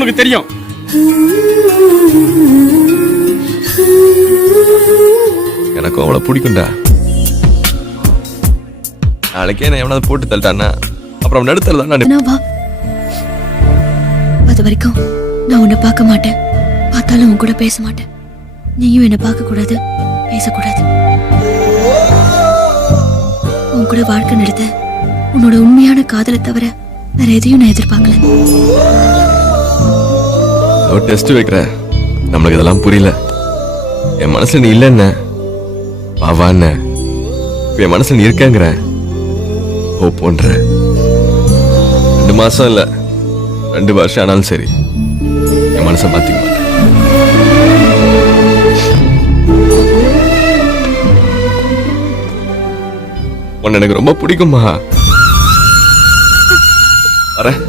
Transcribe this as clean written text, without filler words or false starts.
உனக்கு தெரியும். எனக்கும் அவளை பிடிக்கும்டா. நாளைக்கே நான் எவனாவது போட்டு தள்ளிட்டான்னா அப்புறம் நடுத்தல தான். வா, அது வரைக்கும் நான் உன்னை பார்க்க மாட்டேன். பார்த்தாலும் உன் கூட பேச மாட்டேன். நீயும் என்னை பார்க்க கூடாது, பேசக்கூடாது. உன் கூட வாழ்க்கை நடத்த உன்னோட உண்மையான காதலை தவிர வேற எதையும் நான் எதிர்பார்க்கல. டெஸ்ட் வைக்கிற நம்மளுக்கு இதெல்லாம் புரியல. என் மனசுல நீ இல்லைன்ன வாவான்ன, என் மனசுல நீ இருக்கங்கிற ஓ போன்ற. 2 மாசம் இல்ல 2 வருஷம் ஆனாலும் சரி என் மனசை மாத்திக்க மாட்டேன். உன்னை எனக்கு ரொம்ப பிடிக்குமா. வரேன்.